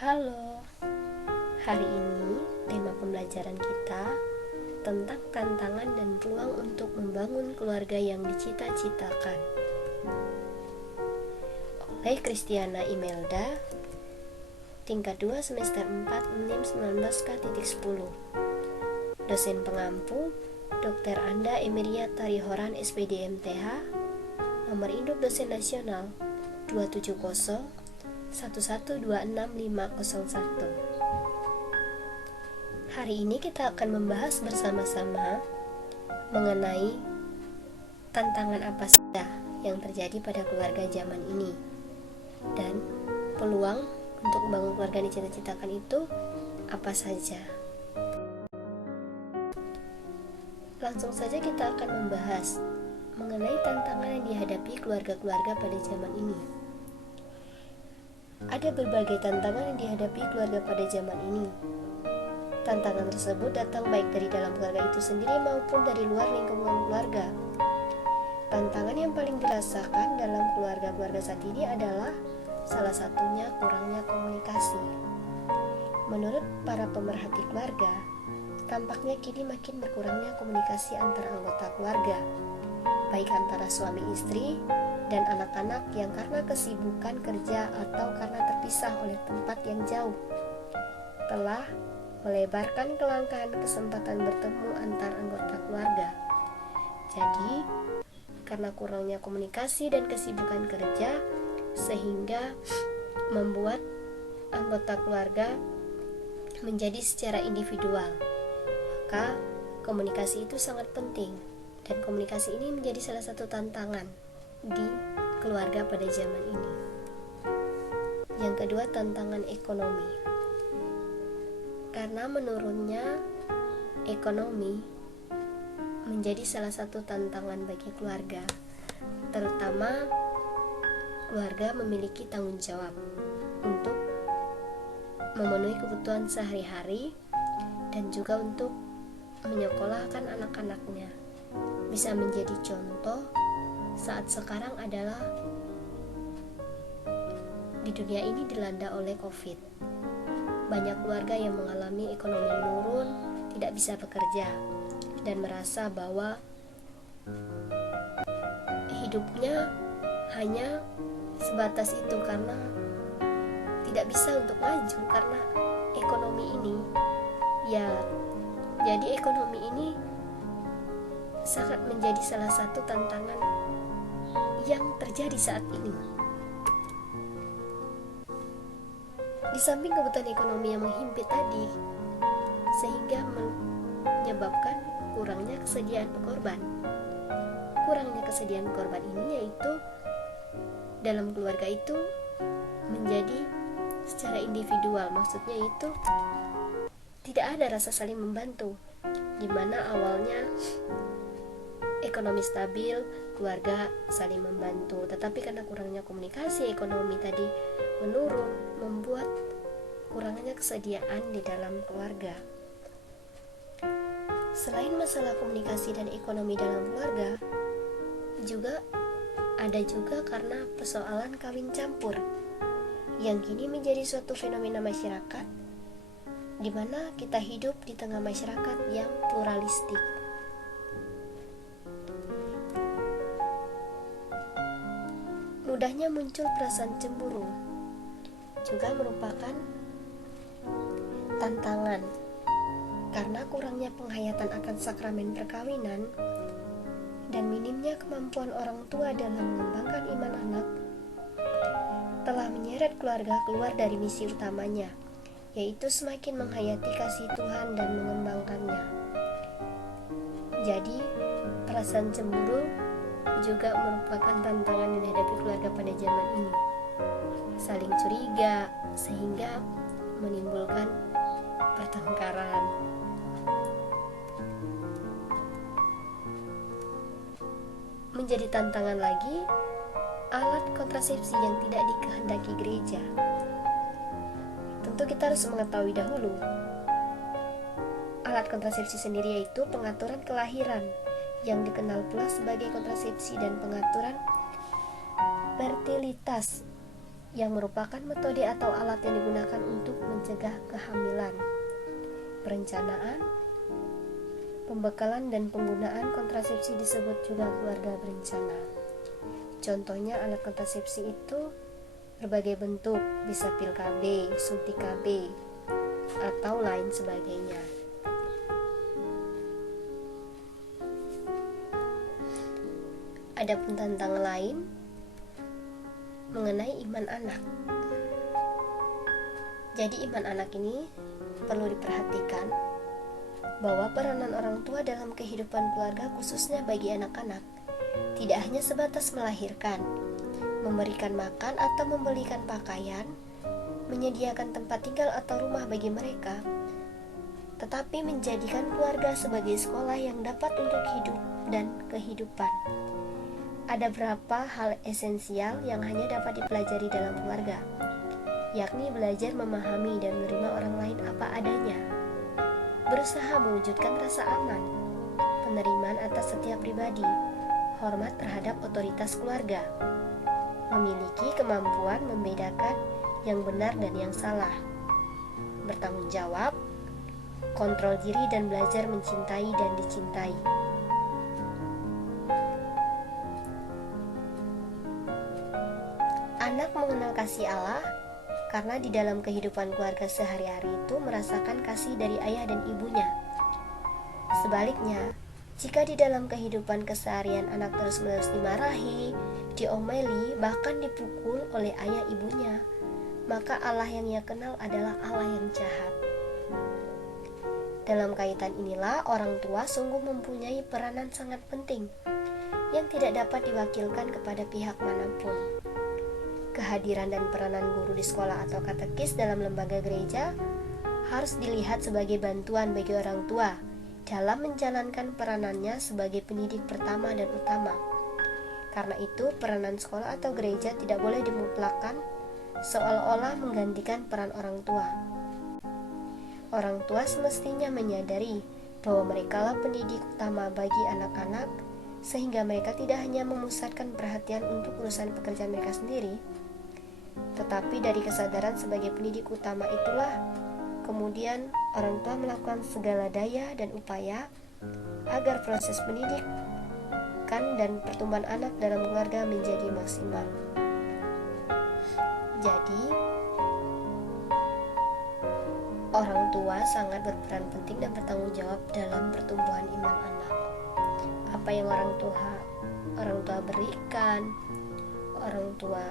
Halo, hari ini tema pembelajaran kita tentang tantangan dan peluang untuk membangun keluarga yang dicita-citakan oleh Kristiana Imelda, tingkat 2 semester 4 UNIM 19K.10. Dosen pengampu Dr. Anda Emiria Tarihoran SPD MTH, nomor induk dosen nasional 270 1126501. Hari ini kita akan membahas bersama-sama mengenai tantangan apa saja yang terjadi pada keluarga zaman ini dan peluang untuk membangun keluarga yang dicita-citakan itu apa saja. Langsung saja kita akan membahas mengenai tantangan yang dihadapi keluarga-keluarga pada zaman ini. Ada berbagai tantangan yang dihadapi keluarga pada zaman ini. Tantangan tersebut datang baik dari dalam keluarga itu sendiri maupun dari luar lingkungan keluarga. Tantangan yang paling dirasakan dalam keluarga-keluarga saat ini adalah salah satunya kurangnya komunikasi. Menurut para pemerhati keluarga, tampaknya kini makin berkurangnya komunikasi antara anggota keluarga, baik antara suami istri dan anak-anak yang karena kesibukan kerja atau karena terpisah oleh tempat yang jauh, telah melebarkan kelangkaan kesempatan bertemu antar anggota keluarga. Jadi, karena kurangnya komunikasi dan kesibukan kerja, sehingga membuat anggota keluarga menjadi secara individual. Maka, komunikasi itu sangat penting, dan komunikasi ini menjadi salah satu tantangan di keluarga pada zaman ini. Yang kedua, tantangan ekonomi. Karena menurunnya ekonomi menjadi salah satu tantangan bagi keluarga, terutama keluarga memiliki tanggung jawab untuk memenuhi kebutuhan sehari-hari dan juga untuk menyekolahkan anak-anaknya. Bisa menjadi contoh saat sekarang adalah di dunia ini dilanda oleh COVID. Banyak keluarga yang mengalami ekonomi menurun, tidak bisa bekerja, dan merasa bahwa hidupnya hanya sebatas itu karena tidak bisa untuk maju karena ekonomi ini. Jadi ekonomi ini sangat menjadi salah satu tantangan yang terjadi saat ini. Di samping kebutuhan ekonomi yang menghimpit tadi, sehingga menyebabkan kurangnya kesediaan korban. Kurangnya kesediaan korban ini yaitu dalam keluarga itu menjadi secara individual, maksudnya itu tidak ada rasa saling membantu, di mana awalnya ekonomi stabil, keluarga saling membantu, tetapi karena kurangnya komunikasi, ekonomi tadi menurun, membuat kurangnya kesediaan di dalam keluarga. Selain masalah komunikasi dan ekonomi dalam keluarga, ada juga karena persoalan kawin campur yang kini menjadi suatu fenomena masyarakat, di mana kita hidup di tengah masyarakat yang pluralistik. Mudahnya muncul perasaan cemburu juga merupakan tantangan karena kurangnya penghayatan akan sakramen perkawinan dan minimnya kemampuan orang tua dalam mengembangkan iman anak telah menyeret keluarga keluar dari misi utamanya, yaitu semakin menghayati kasih Tuhan dan mengembangkannya. Jadi, perasaan cemburu juga merupakan tantangan yang dihadapi keluarga pada zaman ini. Saling curiga sehingga menimbulkan pertengkaran. Menjadi tantangan lagi alat kontrasepsi yang tidak dikehendaki gereja. Tentu kita harus mengetahui dahulu alat kontrasepsi sendiri, yaitu pengaturan kelahiran yang dikenal pula sebagai kontrasepsi dan pengaturan fertilitas yang merupakan metode atau alat yang digunakan untuk mencegah kehamilan, perencanaan, pembekalan dan penggunaan kontrasepsi disebut juga keluarga berencana. Contohnya alat kontrasepsi itu berbagai bentuk, bisa pil KB, suntik KB, atau lain sebagainya. Adapun tantangan lain mengenai iman anak. Jadi iman anak ini perlu diperhatikan bahwa peranan orang tua dalam kehidupan keluarga khususnya bagi anak-anak tidak hanya sebatas melahirkan, memberikan makan atau membelikan pakaian, menyediakan tempat tinggal atau rumah bagi mereka, tetapi menjadikan keluarga sebagai sekolah yang dapat untuk hidup dan kehidupan. Ada beberapa hal esensial yang hanya dapat dipelajari dalam keluarga, yakni belajar memahami dan menerima orang lain apa adanya, berusaha mewujudkan rasa aman, penerimaan atas setiap pribadi, hormat terhadap otoritas keluarga, memiliki kemampuan membedakan yang benar dan yang salah, bertanggung jawab, kontrol diri dan belajar mencintai dan dicintai. Anak mengenal kasih Allah karena di dalam kehidupan keluarga sehari-hari itu merasakan kasih dari ayah dan ibunya. Sebaliknya, jika di dalam kehidupan keseharian anak terus-menerus dimarahi, diomeli, bahkan dipukul oleh ayah ibunya, maka Allah yang ia kenal adalah Allah yang jahat. Dalam kaitan inilah orang tua sungguh mempunyai peranan sangat penting yang tidak dapat diwakilkan kepada pihak manapun. Kehadiran dan peranan guru di sekolah atau katekis dalam lembaga gereja harus dilihat sebagai bantuan bagi orang tua dalam menjalankan peranannya sebagai pendidik pertama dan utama. Karena itu, peranan sekolah atau gereja tidak boleh dimutlakkan seolah-olah menggantikan peran orang tua. Orang tua semestinya menyadari bahwa merekalah pendidik utama bagi anak-anak, sehingga mereka tidak hanya memusatkan perhatian untuk urusan pekerjaan mereka sendiri, tetapi dari kesadaran sebagai pendidik utama itulah kemudian orang tua melakukan segala daya dan upaya agar proses pendidikan dan pertumbuhan anak dalam keluarga menjadi maksimal. Jadi, orang tua sangat berperan penting dan bertanggung jawab dalam pertumbuhan iman anak. Apa yang orang tua berikan, orang tua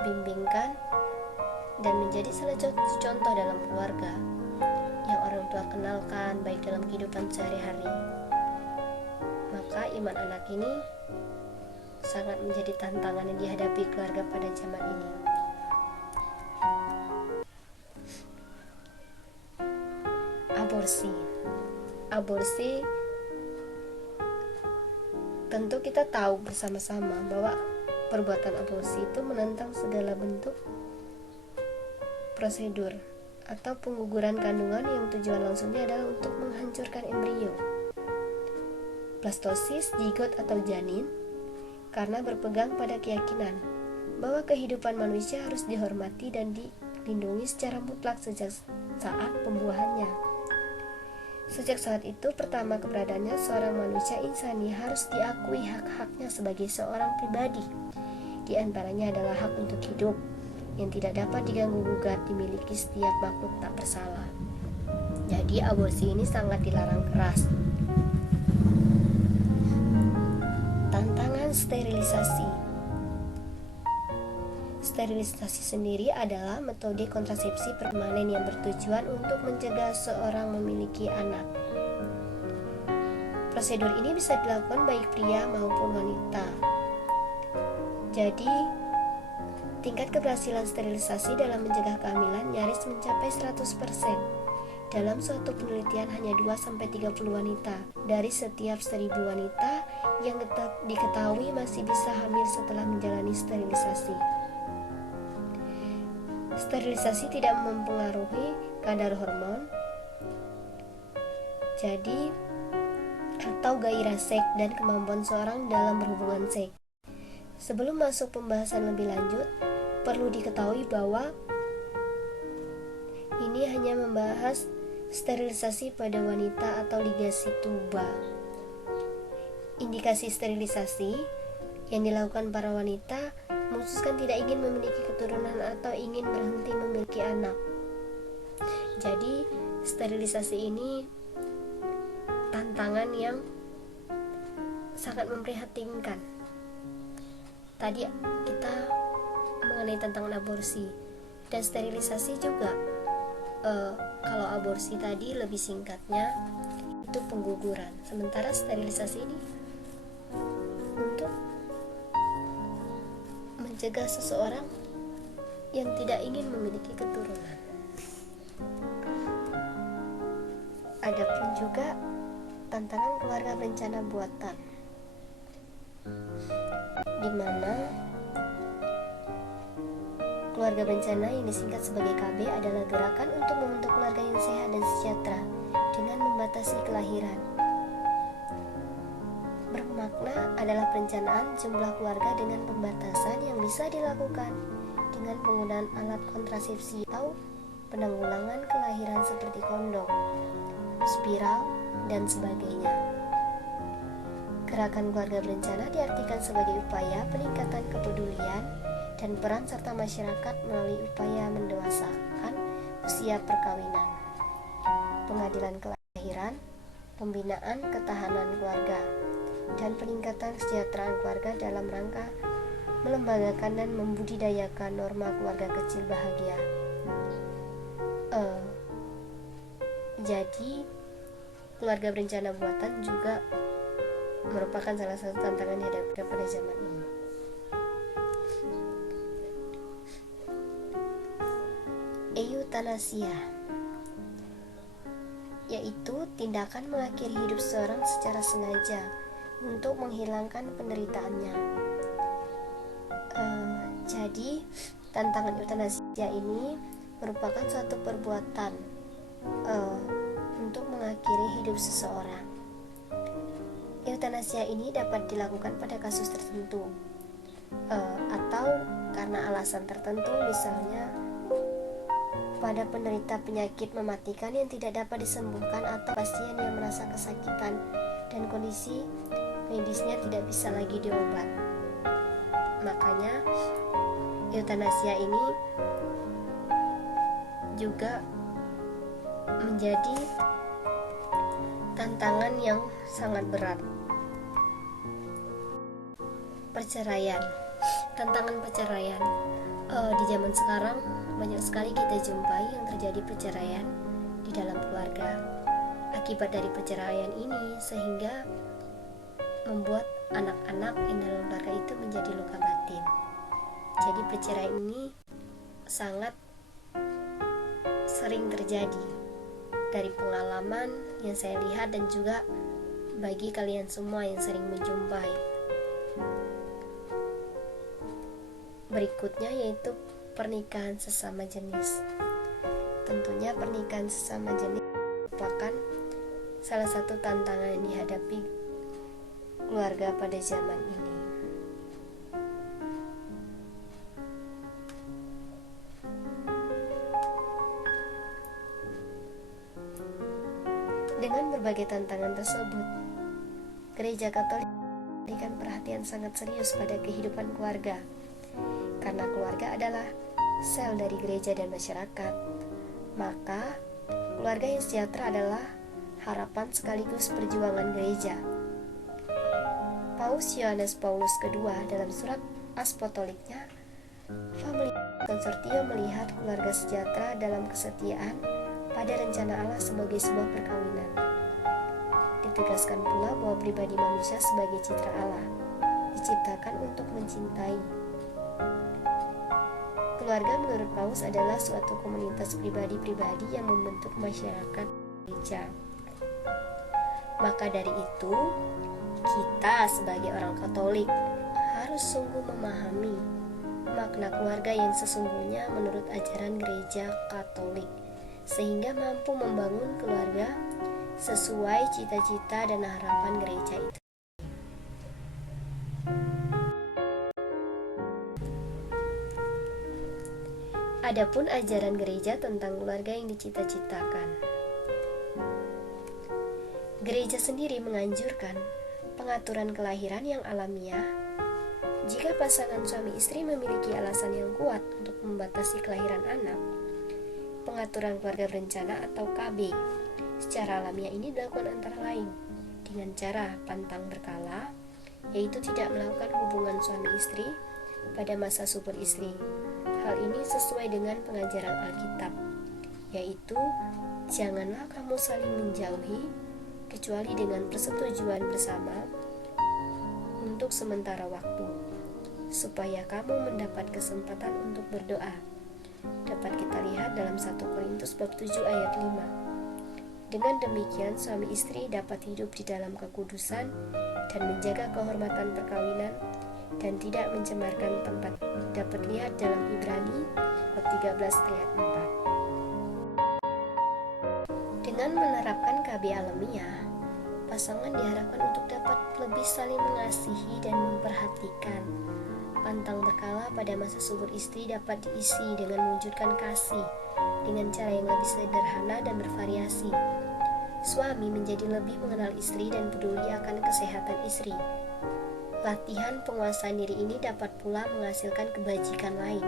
bimbingkan, dan menjadi salah satu contoh dalam keluarga yang orang tua kenalkan baik dalam kehidupan sehari-hari. Maka iman anak ini sangat menjadi tantangan yang dihadapi keluarga pada zaman ini. Aborsi tentu kita tahu bersama-sama bahwa perbuatan aborsi itu menentang segala bentuk prosedur atau pengguguran kandungan yang tujuan langsungnya adalah untuk menghancurkan embrio, blastosis, zigot atau janin, karena berpegang pada keyakinan bahwa kehidupan manusia harus dihormati dan dilindungi secara mutlak sejak saat pembuahannya. Sejak saat itu, pertama keberadaannya seorang manusia insani harus diakui hak-haknya sebagai seorang pribadi. Di antaranya adalah hak untuk hidup yang tidak dapat diganggu-gugat dimiliki setiap makhluk tak bersalah. Jadi aborsi ini sangat dilarang keras. Tantangan sterilisasi. Sterilisasi sendiri adalah metode kontrasepsi permanen yang bertujuan untuk mencegah seorang memiliki anak. Prosedur ini bisa dilakukan baik pria maupun wanita. Jadi, tingkat keberhasilan sterilisasi dalam mencegah kehamilan nyaris mencapai 100%. Dalam suatu penelitian hanya 2-30 wanita dari setiap 1.000 wanita yang diketahui masih bisa hamil setelah menjalani sterilisasi. Sterilisasi tidak mempengaruhi kadar hormon, jadi atau gairah seks dan kemampuan seorang dalam berhubungan seks. Sebelum masuk pembahasan lebih lanjut, Perlu diketahui bahwa ini hanya membahas sterilisasi pada wanita atau ligasi tuba. Indikasi sterilisasi yang dilakukan para wanita memutuskan tidak ingin memiliki keturunan atau ingin berhenti memiliki anak. Jadi, sterilisasi ini tantangan yang sangat memprihatinkan. Tadi kita mengenai tantangan aborsi dan sterilisasi juga. Kalau aborsi tadi lebih singkatnya itu pengguguran, sementara sterilisasi ini untuk mencegah seseorang yang tidak ingin memiliki keturunan. Adapun juga tantangan keluarga berencana buatan, di mana keluarga berencana yang disingkat sebagai KB adalah gerakan untuk membentuk keluarga yang sehat dan sejahtera dengan membatasi kelahiran. Bermakna adalah perencanaan jumlah keluarga dengan pembatasan yang bisa dilakukan dengan penggunaan alat kontrasepsi atau penanggulangan kelahiran seperti kondom, spiral, dan sebagainya. Gerakan keluarga berencana diartikan sebagai upaya peningkatan kepedulian dan peran serta masyarakat melalui upaya mendewasakan usia perkawinan, pengadilan kelahiran, pembinaan ketahanan keluarga, dan peningkatan kesejahteraan keluarga dalam rangka melembagakan dan membudidayakan norma keluarga kecil bahagia. Jadi keluarga berencana buatan juga merupakan salah satu tantangan yang dihadapi pada zaman ini. Eutanasia, yaitu tindakan mengakhiri hidup seseorang secara sengaja untuk menghilangkan penderitaannya. Jadi tantangan eutanasia ini merupakan suatu perbuatan untuk mengakhiri hidup seseorang. Eutanasia ini dapat dilakukan pada kasus tertentu atau karena alasan tertentu, misalnya pada penderita penyakit mematikan yang tidak dapat disembuhkan atau pasien yang merasa kesakitan dan kondisi medisnya tidak bisa lagi diobat. Makanya eutanasia ini juga menjadi tantangan yang sangat berat. Perceraian, tantangan perceraian. Di zaman sekarang banyak sekali kita jumpai yang terjadi perceraian di dalam keluarga. Akibat dari perceraian ini sehingga membuat anak-anak yang dalam keluarga itu menjadi luka batin. Jadi perceraian ini sangat sering terjadi dari pengalaman yang saya lihat dan juga bagi kalian semua yang sering menjumpai. Berikutnya yaitu pernikahan sesama jenis. Tentunya pernikahan sesama jenis merupakan salah satu tantangan yang dihadapi keluarga pada zaman ini. Dengan berbagai tantangan tersebut, Gereja Katolik memberikan perhatian sangat serius pada kehidupan keluarga. Karena keluarga adalah sel dari gereja dan masyarakat, maka keluarga yang sejahtera adalah harapan sekaligus perjuangan gereja. Paus Yohanes Paulus II dalam surat Apostoliknya Family Consortio melihat keluarga sejahtera dalam kesetiaan pada rencana Allah sebagai sebuah perkawinan. Ditegaskan pula bahwa pribadi manusia sebagai citra Allah diciptakan untuk mencintai. Keluarga menurut Paus adalah suatu komunitas pribadi-pribadi yang membentuk masyarakat gereja. Maka dari itu, kita sebagai orang Katolik harus sungguh memahami makna keluarga yang sesungguhnya menurut ajaran Gereja Katolik, sehingga mampu membangun keluarga sesuai cita-cita dan harapan gereja itu. Adapun ajaran gereja tentang keluarga yang dicita-citakan. Gereja sendiri menganjurkan pengaturan kelahiran yang alamiah. Jika pasangan suami istri memiliki alasan yang kuat untuk membatasi kelahiran anak, pengaturan keluarga berencana atau KB secara alamiah ini dilakukan antara lain dengan cara pantang berkala, yaitu tidak melakukan hubungan suami istri pada masa subur istri. Hal ini sesuai dengan pengajaran Alkitab, yaitu janganlah kamu saling menjauhi kecuali dengan persetujuan bersama untuk sementara waktu, supaya kamu mendapat kesempatan untuk berdoa. Dapat kita lihat dalam 1 Korintus bab 7 ayat 5. Dengan demikian suami istri dapat hidup di dalam kekudusan dan menjaga kehormatan perkawinan dan tidak mencemarkan tempat. Dapat lihat dalam Ibrani bab 13 ayat 4. Dengan menerapkan KB alamiah, pasangan diharapkan untuk dapat lebih saling mengasihi dan memperhatikan. Pantang berkala pada masa subur istri dapat diisi dengan mewujudkan kasih dengan cara yang lebih sederhana dan bervariasi. Suami menjadi lebih mengenal istri dan peduli akan kesehatan istri. Latihan penguasaan diri ini dapat pula menghasilkan kebajikan lain,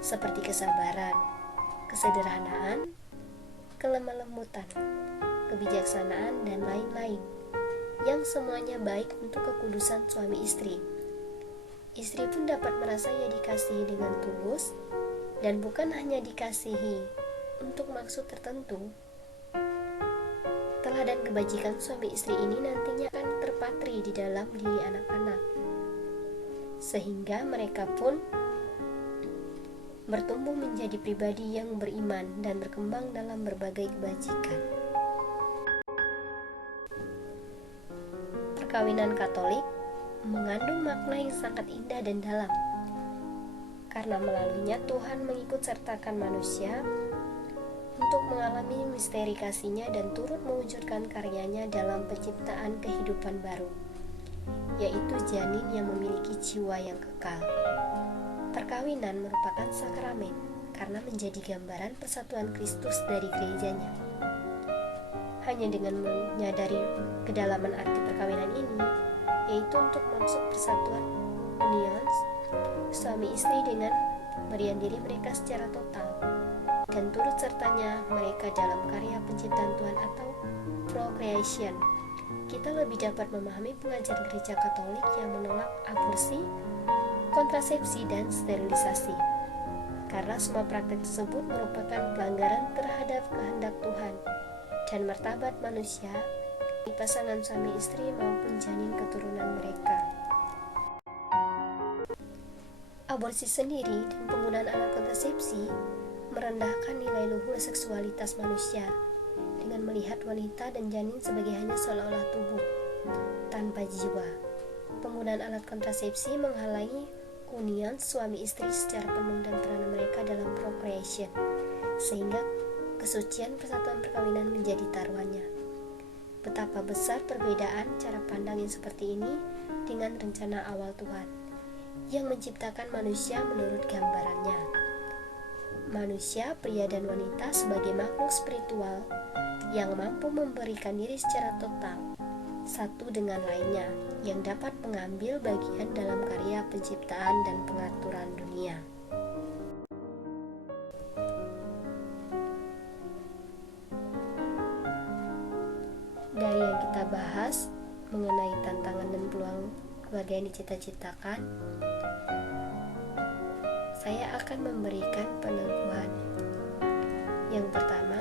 seperti kesabaran, kesederhanaan, kelemah lembutan, kebijaksanaan, dan lain-lain, yang semuanya baik untuk kekudusan suami istri. Istri pun dapat merasa ia dikasihi dengan tulus, dan bukan hanya dikasihi untuk maksud tertentu. Teladan kebajikan suami istri ini nantinya akan terpatri di dalam diri anak-anak, sehingga mereka pun bertumbuh menjadi pribadi yang beriman dan berkembang dalam berbagai kebajikan. Perkawinan Katolik mengandung makna yang sangat indah dan dalam, karena melaluinya Tuhan mengikut sertakan manusia untuk mengalami misteri kasih-Nya dan turut mewujudkan karyanya dalam penciptaan kehidupan baru, yaitu janin yang memiliki jiwa yang kekal. Perkawinan merupakan sakramen karena menjadi gambaran persatuan Kristus dari gerejanya. Hanya dengan menyadari kedalaman arti perkawinan ini, yaitu untuk maksud persatuan union suami istri dengan pemberian diri mereka secara total dan turut sertanya mereka dalam karya penciptaan Tuhan atau procreation, kita lebih dapat memahami pengajaran gereja Katolik yang menolak aborsi, kontrasepsi, dan sterilisasi, karena semua praktek tersebut merupakan pelanggaran terhadap kehendak Tuhan dan martabat manusia di pasangan suami istri maupun janin keturunan mereka. Aborsi sendiri dan penggunaan alat kontrasepsi merendahkan nilai luhur seksualitas manusia dengan melihat wanita dan janin sebagai hanya seolah-olah tubuh tanpa jiwa. Penggunaan alat kontrasepsi menghalangi keunian suami istri secara penuh dan peranan mereka dalam procreation, sehingga kesucian persatuan perkawinan menjadi taruhannya. Betapa besar perbedaan cara pandang yang seperti ini dengan rencana awal Tuhan yang menciptakan manusia menurut gambarannya. Manusia, pria dan wanita sebagai makhluk spiritual yang mampu memberikan diri secara total satu dengan lainnya, yang dapat mengambil bagian dalam karya penciptaan dan pengaturan dunia. Dari yang kita bahas mengenai tantangan dan peluang keluarga yang dicita-citakan, saya akan memberikan peneguhan. Yang pertama,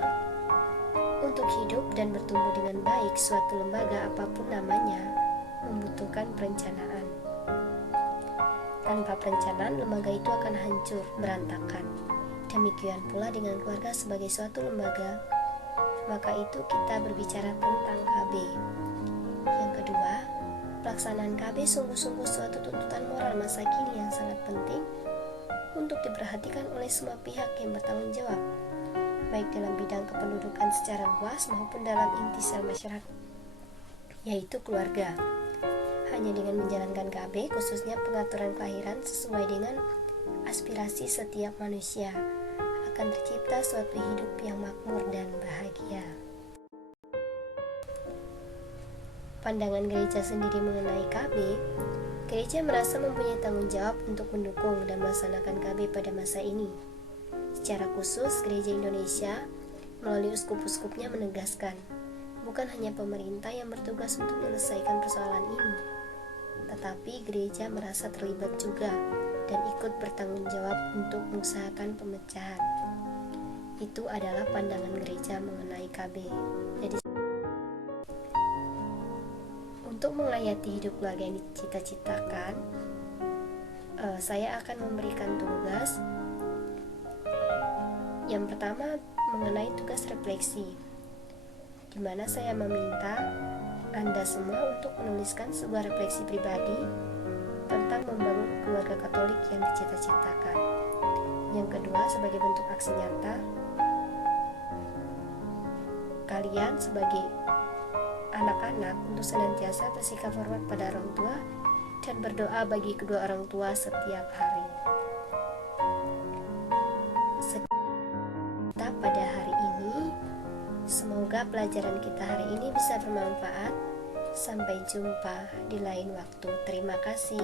untuk hidup dan bertumbuh dengan baik, suatu lembaga apapun namanya membutuhkan perencanaan. Tanpa perencanaan, lembaga itu akan hancur, berantakan. Demikian pula dengan keluarga sebagai suatu lembaga. Maka itu kita berbicara tentang KB. Yang kedua, pelaksanaan KB sungguh-sungguh suatu tuntutan moral masa kini yang sangat penting untuk diperhatikan oleh semua pihak yang bertanggung jawab, baik dalam bidang kependudukan secara luas maupun dalam inti sel masyarakat, yaitu keluarga. Hanya dengan menjalankan KB, khususnya pengaturan kelahiran sesuai dengan aspirasi setiap manusia, akan tercipta suatu hidup yang makmur dan bahagia. Pandangan gereja sendiri mengenai KB, gereja merasa mempunyai tanggung jawab untuk mendukung dan melaksanakan KB pada masa ini. Secara khusus, Gereja Indonesia melalui uskup-uskupnya menegaskan, bukan hanya pemerintah yang bertugas untuk menyelesaikan persoalan ini, tetapi gereja merasa terlibat juga dan ikut bertanggung jawab untuk mengusahakan pemecahan. Itu adalah pandangan gereja mengenai KB. Jadi, untuk menghayati hidup keluarga yang dicita-citakan, saya akan memberikan tugas. Yang pertama mengenai tugas refleksi, di mana saya meminta Anda semua untuk menuliskan sebuah refleksi pribadi tentang membangun keluarga Katolik yang dicita-citakan. Yang kedua, sebagai bentuk aksi nyata, kalian sebagai anak-anak untuk senantiasa bersikap hormat pada orang tua dan berdoa bagi kedua orang tua setiap hari. Kita pada hari ini, semoga pelajaran kita hari ini bisa bermanfaat. Sampai jumpa di lain waktu. Terima kasih.